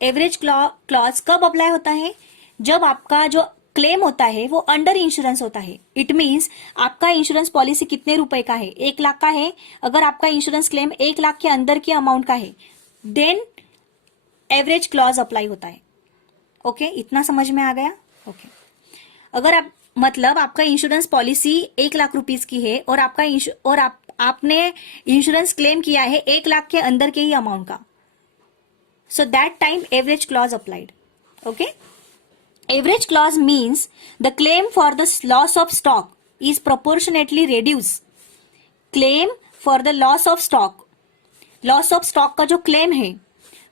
Average clause कब अप्लाई होता है, जब आपका जो क्लेम होता है वो अंडर इंश्योरेंस होता है. इट मींस आपका इंश्योरेंस पॉलिसी कितने रुपए का है, 1 लाख का है. अगर आपका इंश्योरेंस क्लेम 1 लाख के अंदर के अमाउंट का है, देन एवरेज क्लॉज अप्लाई होता है. ओके, इतना समझ में आ गया. ओके, अगर आप मतलब आपका इंश्योरेंस पॉलिसी 1 लाख रुपीज की है और आपने इंश्योरेंस क्लेम किया है 1 लाख के अंदर के ही अमाउंट का, so that time average clause applied. Okay, average clause means the claim for the loss of stock is proportionately reduced. Claim for the loss of stock का जो claim है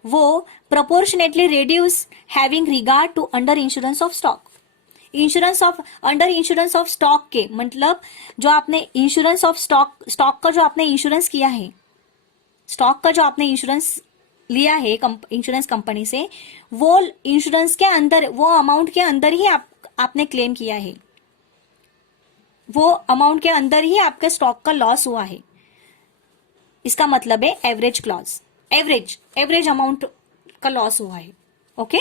वो proportionately reduced having regard to under insurance of stock. Under insurance of stock के मतलब जो आपने insurance of stock का जो आपने इंश्योरेंस किया है, स्टॉक का जो आपने इंश्योरेंस लिया है इंश्योरेंस कंपनी से, वो इंश्योरेंस के अंदर, वो अमाउंट के अंदर ही आपने क्लेम किया है, वो अमाउंट के अंदर ही आपके स्टॉक का लॉस हुआ है. इसका मतलब है एवरेज क्लॉज, एवरेज अमाउंट का लॉस हुआ है. Okay,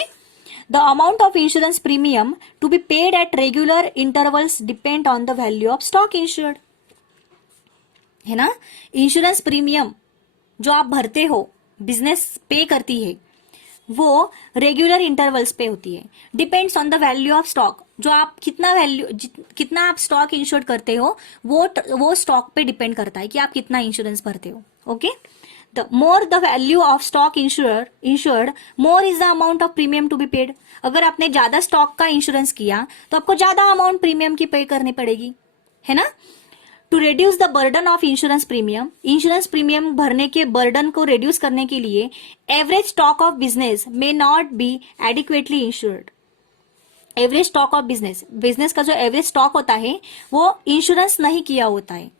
the amount of insurance premium to be paid at regular intervals depend on the value of stock insured. है ना, इंश्योरेंस प्रीमियम जो आप भरते हो, बिजनेस पे करती है, वो रेगुलर इंटरवल्स पे होती है. Depends on the value of stock, जो आप कितना आप स्टॉक इंश्योर करते हो वो स्टॉक पे डिपेंड करता है कि आप कितना इंश्योरेंस भरते हो. Okay, the more the value of stock insured more is the amount of premium to be paid. अगर आपने ज्यादा स्टॉक का इंश्योरेंस किया तो आपको ज्यादा अमाउंट प्रीमियम की पे करनी पड़ेगी, है ना. To reduce the burden of insurance premium भरने के बर्डन को रिड्यूस करने के लिए average stock of business may not be adequately insured. Average stock of business का जो एवरेज स्टॉक होता है वो इंश्योरेंस नहीं किया होता है.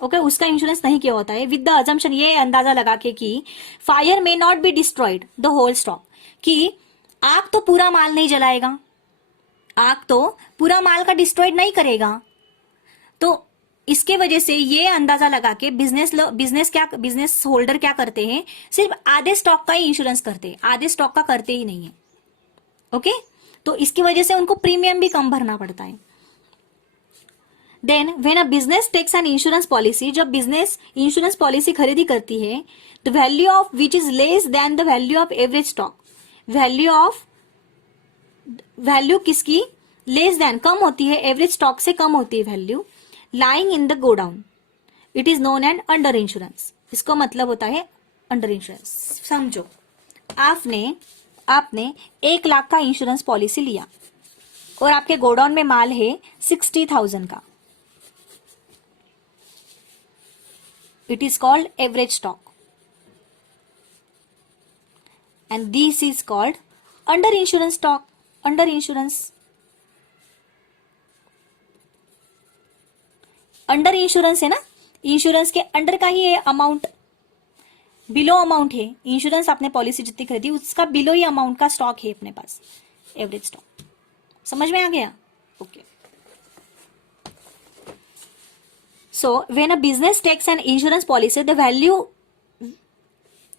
ओके, उसका इंश्योरेंस नहीं किया होता है विद द अजम्पशन, ये अंदाजा लगा के कि fire may not be destroyed the whole stock, कि आग तो पूरा माल नहीं जलाएगा, आग तो पूरा माल का डिस्ट्रॉयड नहीं करेगा. तो इसके वजह से ये अंदाजा लगा के बिजनेस होल्डर क्या करते हैं, सिर्फ आधे स्टॉक का ही इंश्योरेंस करते हैं, आधे स्टॉक का करते ही नहीं है. ओके, तो इसकी वजह से उनको प्रीमियम भी कम भरना पड़ता है. Then when a business takes an insurance policy, जब बिजनेस इंश्योरेंस पॉलिसी खरीदी करती है, the value of which is less than the value of average stock, value किसकी लेस देन, कम होती है, एवरेज स्टॉक से कम होती है value, lying in the godown, it is known and under insurance. इसको मतलब होता है अंडर इंश्योरेंस. समझो, आपने 1 लाख का इंश्योरेंस पॉलिसी लिया और आपके गोडाउन में माल है 60,000 का. It is called average stock and this is called under insurance stock. Under insurance है ना, इंश्योरेंस के अंडर का ही है अमाउंट. बिलो अमाउंट है, इंश्योरेंस आपने पॉलिसी जितनी खरीदी उसका बिलो ही अमाउंट का स्टॉक है अपने पास, एवरेज स्टॉक। समझ में आ गया? Okay. So when a business takes an insurance policy, the value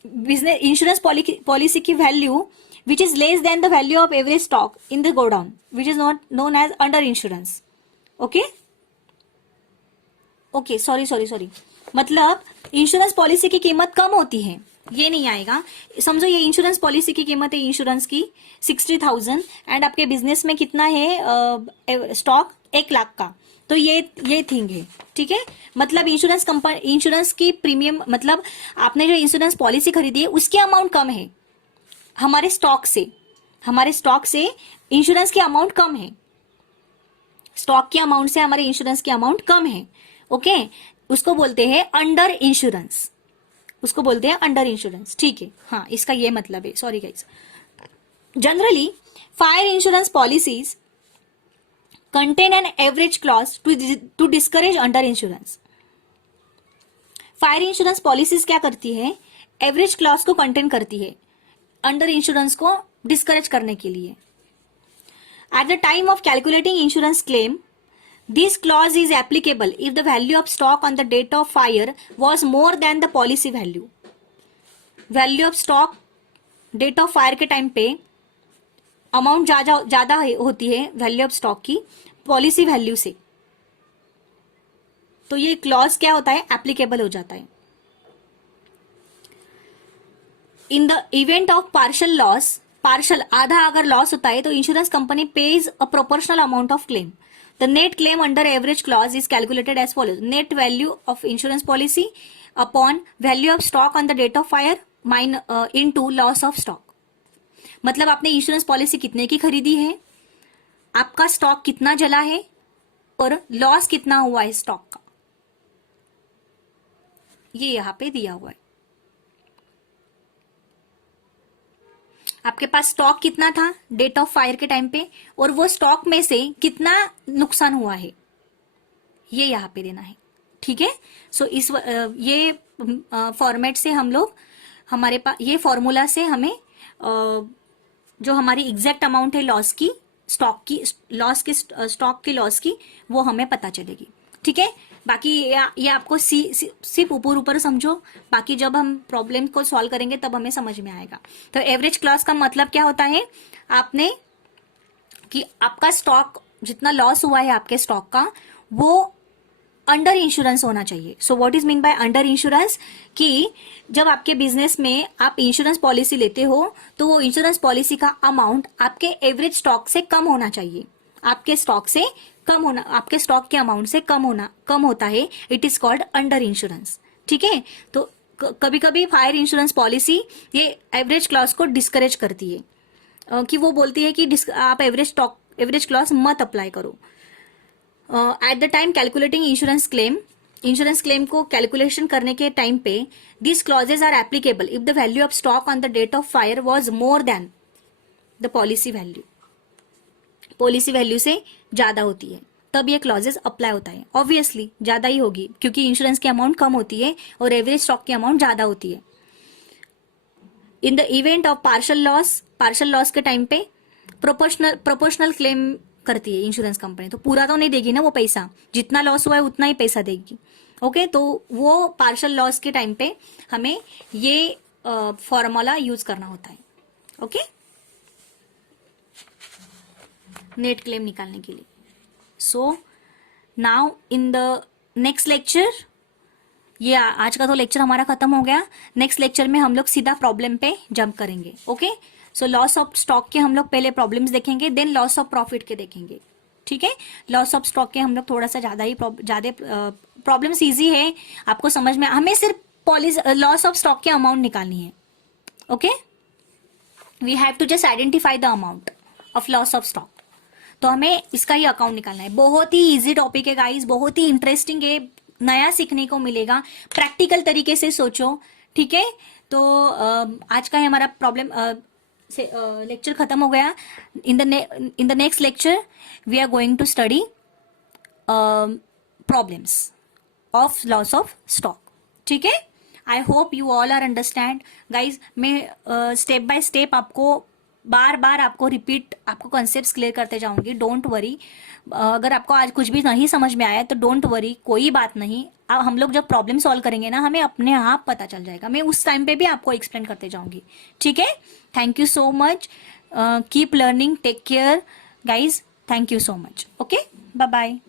business insurance policy की value which is less than the value of average stock in the godown which is not known as under insurance. Okay okay, sorry sorry sorry, मतलब insurance policy की कीमत कम होती है, ये नहीं आएगा। समझो ये इंश्योरेंस पॉलिसी की कीमत है इंश्योरेंस की 60,000 एंड आपके बिजनेस में कितना है स्टॉक 1 लाख का, तो ये थिंग है, ठीक है। मतलब इंश्योरेंस कंपनी, इंश्योरेंस की प्रीमियम, मतलब आपने जो इंश्योरेंस पॉलिसी खरीदी है उसकी अमाउंट कम है हमारे स्टॉक से, हमारे स्टॉक से इंश्योरेंस की अमाउंट कम है, स्टॉक की अमाउंट से हमारे इंश्योरेंस की अमाउंट कम है। ओके, उसको बोलते हैं अंडर इंश्योरेंस, उसको बोलते हैं अंडर इंश्योरेंस, ठीक है। हाँ, इसका ये मतलब है, sorry guys. Generally fire insurance policies contain an average clause to discourage under insurance. Fire insurance policies क्या करती है, एवरेज क्लॉज को कंटेन करती है अंडर इंश्योरेंस को डिस्करेज करने के लिए। Eight the time of calculating insurance claim, this clause is applicable if the value of stock on the date of fire was more than the policy value. Value of stock date of fire के time पे amount ज्यादा होती है value of stock की policy value से, तो ये clause क्या होता है, एप्लीकेबल हो जाता है। In the event of partial loss, partial आधा अगर लॉस होता है तो insurance company page a proportional amount of claim. The net claim under average clause is calculated as follows: net value of insurance policy upon value of stock on the date of fire into loss of stock। मतलब आपने insurance policy कितने की खरीदी है, आपका stock कितना जला है और लॉस कितना हुआ है स्टॉक का, ये यहां पे दिया हुआ है। आपके पास स्टॉक कितना था डेट ऑफ फायर के टाइम पे और वो स्टॉक में से कितना नुकसान हुआ है, ये यहां पे देना है, ठीक है। सो इस ये फॉर्मेट से हम लोग, हमारे पास ये फॉर्मूला से हमें जो हमारी एग्जैक्ट अमाउंट है लॉस की, स्टॉक की लॉस की, स्टॉक की लॉस की, वो हमें पता चलेगी, ठीक है। बाकी ये आपको सिर्फ ऊपर ऊपर समझो, बाकी जब हम प्रॉब्लम को सॉल्व करेंगे तब हमें समझ में आएगा। तो एवरेज क्लॉज का मतलब क्या होता है, आपने कि आपका स्टॉक जितना लॉस हुआ है आपके स्टॉक का वो अंडर इंश्योरेंस होना चाहिए। So what is mean by under insurance, कि जब आपके बिजनेस में आप इंश्योरेंस पॉलिसी लेते हो तो वो इंश्योरेंस पॉलिसी का अमाउंट आपके एवरेज स्टॉक से कम होना चाहिए, आपके स्टॉक से कम होना, आपके स्टॉक के अमाउंट से कम होता है, it is called under insurance, ठीक है। तो कभी कभी फायर इंश्योरेंस पॉलिसी ये एवरेज क्लॉज को डिस्करेज करती है, कि वो बोलती है कि आप एवरेज क्लॉज मत अप्लाई करो। At the time calculating insurance claim को कैलकुलेशन करने के टाइम पे this clauses are applicable if the value of stock on the date of fire was more than the policy value, policy value से ज्यादा होती है तब ये क्लॉजेस अप्लाई होता है। ऑब्वियसली ज्यादा ही होगी क्योंकि इंश्योरेंस की अमाउंट कम होती है और एवरेज स्टॉक की अमाउंट ज्यादा होती है। In the event of partial loss के टाइम पे प्रोपोर्शनल क्लेम करती है इंश्योरेंस कंपनी, तो पूरा तो नहीं देगी ना वो पैसा, जितना लॉस हुआ है उतना ही पैसा देगी। ओके, तो वो पार्शियल लॉस के टाइम पे हमें ये फॉर्मूला यूज करना होता है। ओके, नेट क्लेम निकालने के लिए। So now in the next lecture, ये आज का तो लेक्चर हमारा खत्म हो गया, नेक्स्ट लेक्चर में हम लोग सीधा प्रॉब्लम पे जंप करेंगे। Okay, so loss of stock के हम लोग पहले प्रॉब्लम्स देखेंगे, देन लॉस ऑफ प्रॉफिट के देखेंगे, ठीक है। लॉस ऑफ स्टॉक के हम लोग थोड़ा सा ज्यादा प्रॉब्लम्स इजी है आपको समझ में, हमें सिर्फ लॉस ऑफ स्टॉक के अमाउंट निकालनी है। Okay, we have to just identify the amount of loss of stock, तो हमें इसका ही अकाउंट निकालना है। बहुत ही इजी टॉपिक है गाइस, बहुत ही इंटरेस्टिंग है, नया सीखने को मिलेगा, प्रैक्टिकल तरीके से सोचो, ठीक है। तो आज का हमारा प्रॉब्लम लेक्चर खत्म हो गया। In the next lecture we are going to study problems of loss of stock, ठीक है। I hope you all are understand guys. मैं स्टेप बाय स्टेप आपको बार बार आपको रिपीट आपको कॉन्सेप्ट्स क्लियर करते जाऊंगी, डोंट वरी। अगर आपको आज कुछ भी नहीं समझ में आया तो डोंट वरी, कोई बात नहीं। अब हम लोग जब प्रॉब्लम सॉल्व करेंगे ना, हमें अपने आप पता चल जाएगा, मैं उस टाइम पे भी आपको एक्सप्लेन करते जाऊंगी, ठीक है। Thank you so much, keep learning, take care guys, thank you so much, okay, bye bye.